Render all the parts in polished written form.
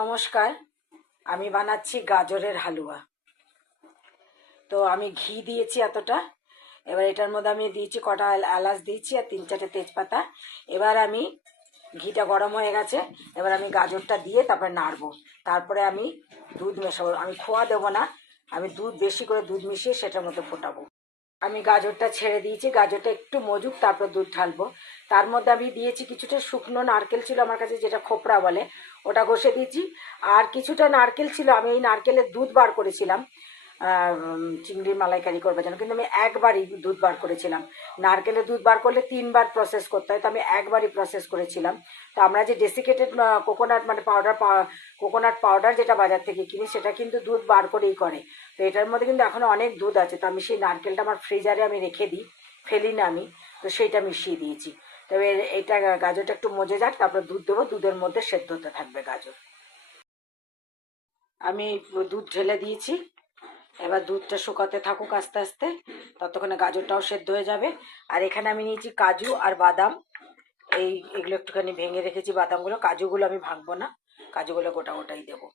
নমস্কার, আমি বানাচ্ছি গাজরের হালুয়া। তো আমি ঘি দিয়েছি এতটা। এবার এটার মধ্যে আমি দিয়েছি কটা এলাচ দিয়েছি আর 3-4টে তেজপাতা। এবার আমি ঘিটা গরম হয়ে গেছে, এবার আমি গাজরটা দিয়ে তারপরে নাড়বো। তারপরে আমি দুধ মেশাবো। আমি খোয়া দেবো না, আমি দুধ বেশি করে দুধ মিশিয়ে সেটার মধ্যে ফোটাবো। আমি গাজরটা ছেড়ে দিয়েছি, গাজরটা একটু মজুক, তারপর দুধ ঢালবো। তার মধ্যে আমি দিয়েছি কিছুটা শুকনো নারকেল ছিল আমার কাছে, যেটা খোপড়া বলে, ওটা ঘষে দিয়েছি। আর কিছুটা নারকেল ছিল, আমি এই নারকেলের দুধ বার করেছিলাম চিংড়ির মালাইকারি করবার জন্য, কিন্তু আমি একবারই দুধ বার করেছিলাম। নারকেলের দুধ বার করলে 3বার প্রসেস করতে হয়, তো আমি একবারই প্রসেস করেছিলাম। তো আমরা যে ডেসিকেটেড কোকোনাট মানে কোকোনাট পাউডার যেটা বাজার থেকে কিনি, সেটা কিন্তু দুধ বার করেই করে। তো এটার মধ্যে কিন্তু এখনও অনেক দুধ আছে, তো আমি সেই নারকেলটা আমার ফ্রিজারে আমি রেখে দিই, ফেলি না আমি, তো সেইটা মিশিয়ে দিয়েছি। তবে এটা গাজরটা একটু মজে যাক, তারপর দুধ দেবো, দুধের মধ্যে সেদ্ধ হতে থাকবে গাজর। আমি দুধ ঢেলে দিয়েছি, এবার দুধটা শুকাতে থাকুক আস্তে আস্তে, ততক্ষণে গাজরটাও সেদ্ধ হয়ে যাবে। আর এখানে আমি নিয়েছি কাজু আর বাদাম, এগুলো একটুখানি ভেঙে রেখেছি বাদামগুলো। কাজুগুলো আমি ভাঙবো না, কাজুগুলো গোটা গোটাই দেবো।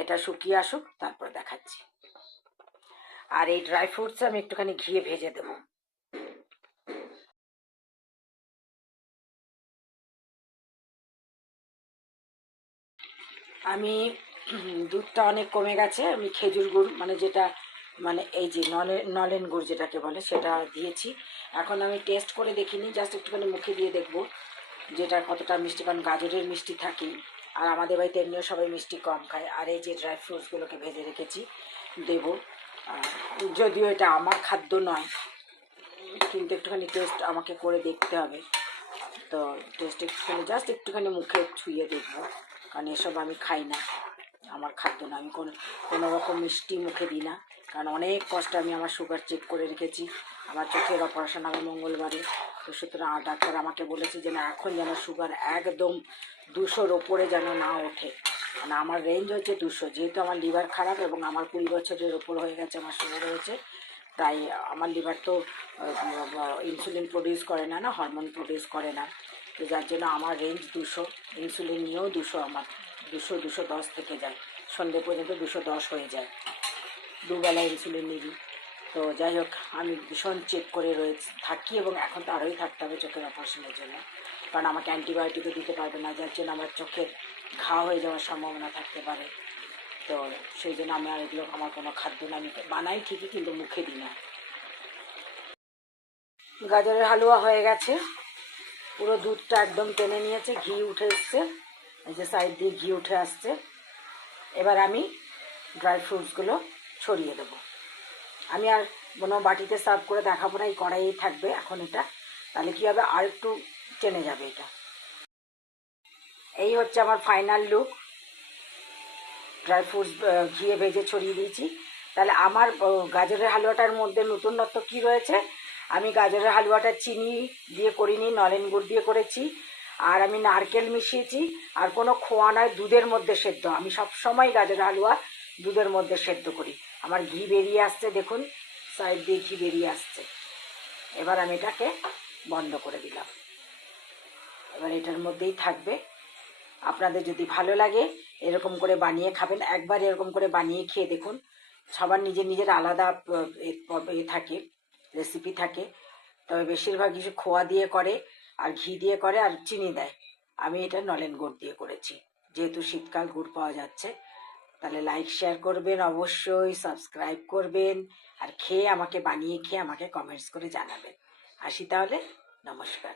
এটা শুকিয়ে আসুক, তারপর দেখাচ্ছি। আর এই ড্রাই ফ্রুটস আমি একটুখানি ঘিয়ে ভেজে দেবো। আমি দুধটা অনেক কমে গেছে, আমি খেজুর গুড় মানে যেটা মানে এই যে নলেন গুড় যেটাকে বলে সেটা দিয়েছি। এখন আমি টেস্ট করে দেখিনি, জাস্ট একটুখানি মুখে দিয়ে দেখবো যেটা কতটা মিষ্টি, কারণ গাজরের মিষ্টি থাকেই, আর আমাদের বাড়িতে এমনিও সবাই মিষ্টি কম খায়। আর এই যে ড্রাই ফ্রুটসগুলোকে ভেজে রেখেছি দেব। যদিও এটা আমার খাদ্য নয়, কিন্তু একটুখানি টেস্ট আমাকে করে দেখতে হবে। তো টেস্ট একটুখানি জাস্ট একটুখানি মুখে ছুঁয়ে দেখবো, কারণ এসব আমি খাই না, আমার খাদ্য না। আমি কোনো রকম মিষ্টি মুখে দিই না, কারণ অনেক কষ্ট আমি আমার সুগার চেক করে রেখেছি। আমার চোখের অপারেশন হবে মঙ্গলবারে, তো সুতরাং ডাক্তার আমাকে বলেছে যে না, এখন যেন সুগার একদম 200-র ওপরে যেন না ওঠে। মানে আমার রেঞ্জ হচ্ছে 200, যেহেতু আমার লিভার খারাপ এবং আমার 20 বছরের ওপর হয়ে গেছে আমার সুগার হয়েছে, তাই আমার লিভার তো ইনসুলিন প্রডিউস করে না, হরমোন প্রডিউস করে না। তো যার জন্য আমার রেঞ্জ 200, ইনসুলিন নিয়েও 200, আমার 200-210 থেকে যায়, সন্ধ্যে পর্যন্ত 210 হয়ে যায়, দুবেলা ইনসুলিন নিবি। তো যাই হোক, আমি ভীষণ চেক করে থাকি, এবং এখন তো আরোই থাকতে হবে চোখের অপারেশনের জন্য, কারণ আমাকে অ্যান্টিবায়োটিকও দিতে পারবে না, যার জন্য আমার চোখের ঘা হয়ে যাওয়ার সম্ভাবনা থাকতে পারে। তো সেই জন্য আমি আর এগুলো আমার কোনো খাদ্য না, আমি বানাই ঠিকই কিন্তু মুখে দিই না। গাজরের হালুয়া হয়ে গেছে, পুরো দুধটা একদম টেনে নিয়েছে, ঘি উঠে এসছে, এই যে সাইড দিয়ে ঘি উঠে আসছে। এবার আমি ড্রাই ফ্রুটসগুলো ছড়িয়ে দেবো। আমি আর কোনো বাটিতে সার্ভ করে দেখাবো না, এই কড়াইয়ে থাকবে এখন এটা, তাহলে কী হবে, আর একটু টেনে যাবে এটা। এই হচ্ছে আমার ফাইনাল লুক। ড্রাই ফ্রুটস ঘিয়ে ভেজে ছড়িয়ে দিয়েছি। তাহলে আমার গাজরের হালুয়াটার মধ্যে নতুনত্ব কী রয়েছে, আমি গাজরের হালুয়াটা চিনি দিয়ে করিনি, নলেন গুড় দিয়ে করেছি, আর আমি নারকেল মিশিয়েছি, আর কোনো খোয়া নয়, দুধের মধ্যে সেদ্ধ। আমি সবসময় গাজরের হালুয়া দুধের মধ্যে সেদ্ধ করি। আমার ঘি বেরিয়ে আসছে, দেখুন সাইড দিয়ে ঘি বেরিয়ে আসছে। এবার আমি এটাকে বন্ধ করে দিলাম, এবার এটার মধ্যেই থাকবে। আপনাদের যদি ভালো লাগে এরকম করে বানিয়ে খাবেন, একবার এরকম করে বানিয়ে খেয়ে দেখুন। সবার নিজের নিজের আলাদা থাকে, রেসিপি থাকে, তবে বেশিরভাগ কিছু খোয়া দিয়ে করে, আর ঘি দিয়ে করে, আর চিনি দেয়। আমি এটা নলেন গুড় দিয়ে করেছি, যেহেতু শীতকাল গুড় পাওয়া যাচ্ছে। তাহলে লাইক শেয়ার করবেন, অবশ্যই সাবস্ক্রাইব করবেন, আর বানিয়ে খেয়ে আমাকে কমেন্টস করে জানাবেন। আসি তাহলে, নমস্কার।